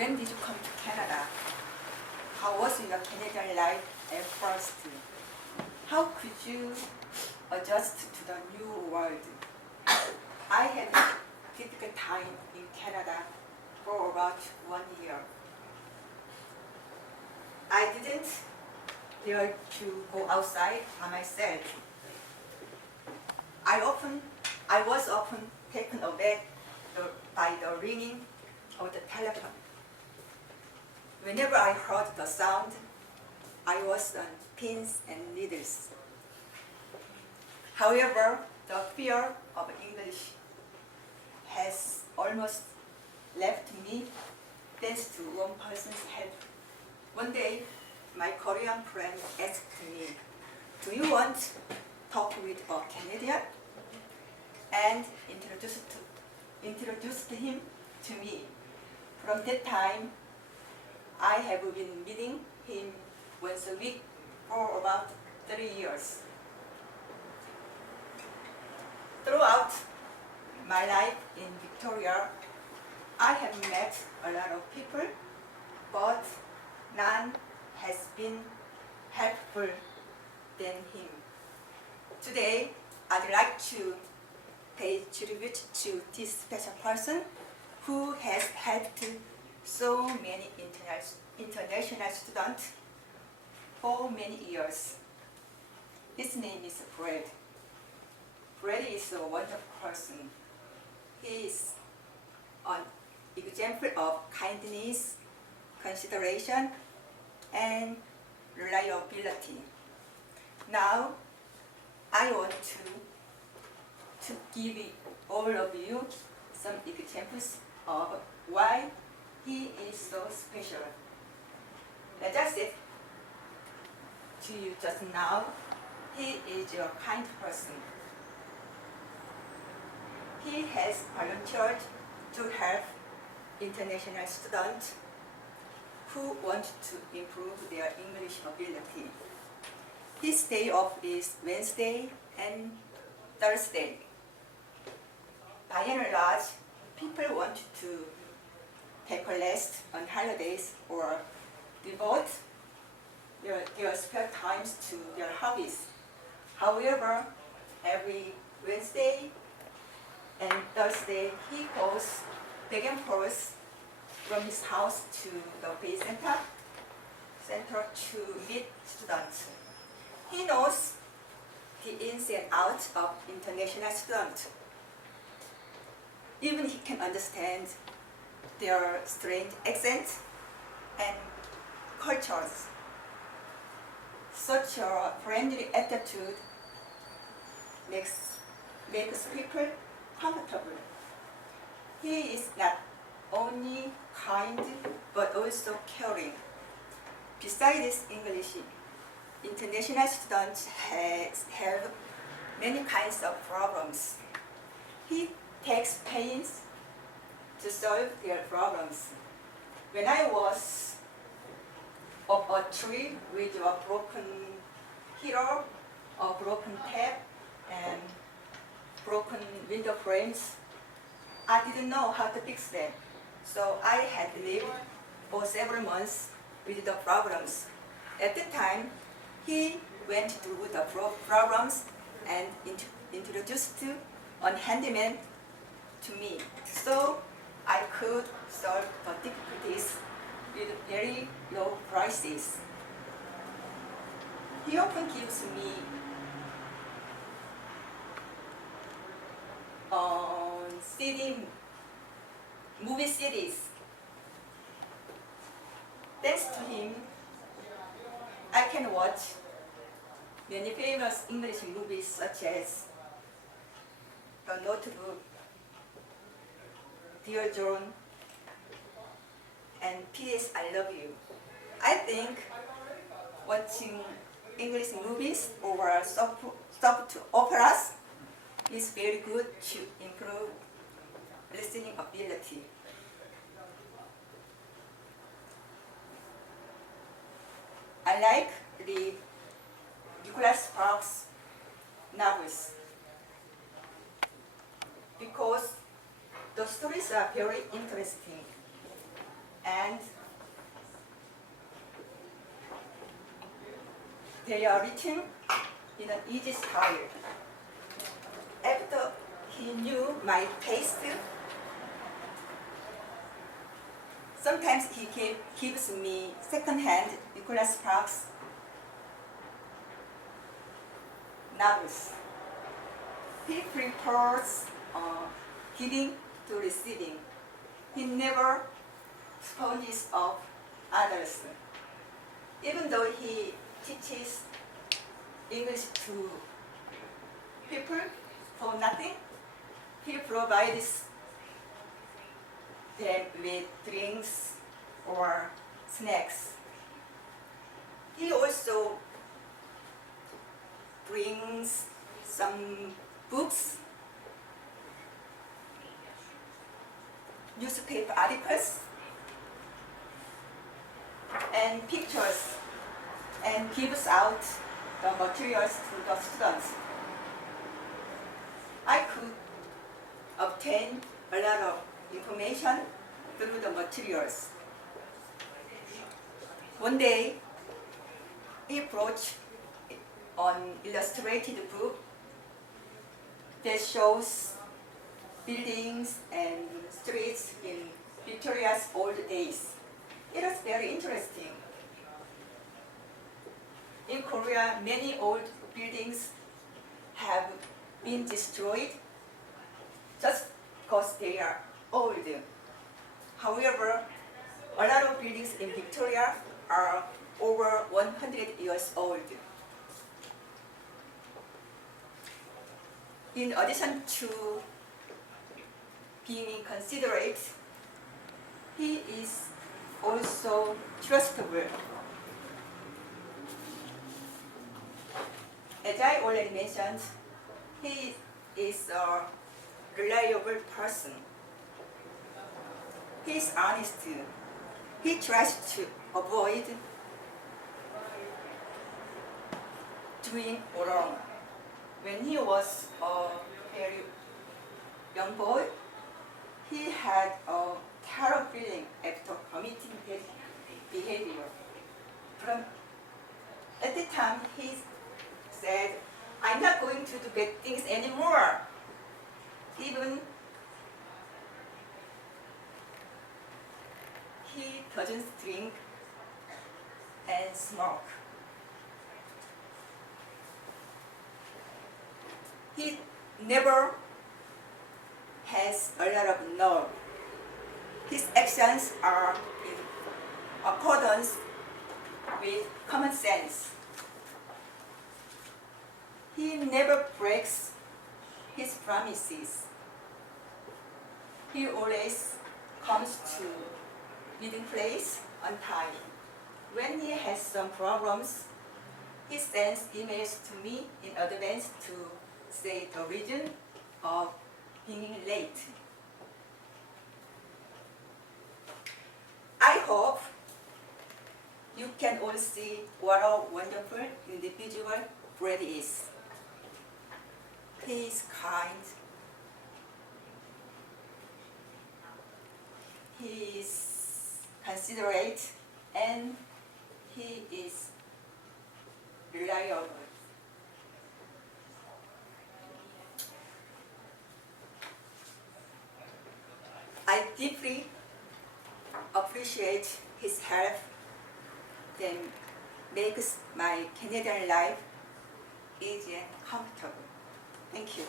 When did you come to Canada? How was your Canadian life at first? How could you adjust to the new world? I had a difficult time in Canada for about 1 year. I didn't dare to go outside by myself. I was often taken aback by the ringing of the telephone. Whenever I heard the sound, I was on pins and needles. However, the fear of English has almost left me thanks to one person's help. One day, my Korean friend asked me, "Do you want to talk with a Canadian?" and introduced him to me. From that time, I have been meeting him once a week for about 3 years. Throughout my life in Victoria, I have met a lot of people, but none has been helpful than him. Today, I'd like to pay tribute to this special person who has helped so many international students for many years. His name is Fred. Fred is a wonderful person. He is an example of kindness, consideration, and reliability. Now, I want to give all of you some examples of why he is so special. As I said to you just now, he is a kind person. He has volunteered to help international students who want to improve their English ability. His day off is Wednesday and Thursday. By and large, people want to take a rest on holidays or devote their spare times to their hobbies. However, every Wednesday and Thursday, he goes back and forth from his house to the Bay Center to meet students. He knows the ins and outs of international students. Even he can understand their strange accents and cultures. Such a friendly attitude makes people comfortable. He is not only kind but also caring. Besides English, international students have many kinds of problems. He takes pains to solve their problems. When I was up a tree with a broken heater, a broken tap, and broken window frames, I didn't know how to fix them. So I had lived for several months with the problems. At the time, he went through the problems and introduced a handyman to me. So I could solve the difficulties with very low prices. He often gives me movie CDs. Thanks to him, I can watch many famous English movies such as The Notebook, Dear John, and P.S. I Love You. I think watching English movies or soft operas is very good to improve listening ability. I like the Nicholas Sparks novels because the stories are very interesting. and they are written in an easy style. After he knew my taste, sometimes he gives me second-hand Nicholas Sparks novels. He prefers giving to receiving. He never sponges off others. Even though he teaches English to people for nothing, he provides them with drinks or snacks. He also brings some books, newspaper articles, and pictures, and gives out the materials to the students. I could obtain a lot of information through the materials. One day, he brought an illustrated book that shows buildings and streets in Victoria's old days. It was very interesting. In Korea, many old buildings have been destroyed just because they are old. However, a lot of buildings in Victoria are over 100 years old. In addition to being considerate, he is also trustable. As I already mentioned, he is a reliable person. He is honest. He tries to avoid doing wrong. When he was a very young boy, he had a terrible feeling after committing bad behavior. At the time, he said, "I'm not going to do bad things anymore." Even he doesn't drink and smoke. He never has a lot of nerve. His actions are in accordance with common sense. He never breaks his promises. He always comes to meeting place on time. When he has some problems, he sends emails to me in advance to say the reason of being late. I hope you can all see what a wonderful individual Brad is. He is kind. He is considerate, and he is reliable. I deeply appreciate his help that makes my Canadian life easy and comfortable. Thank you.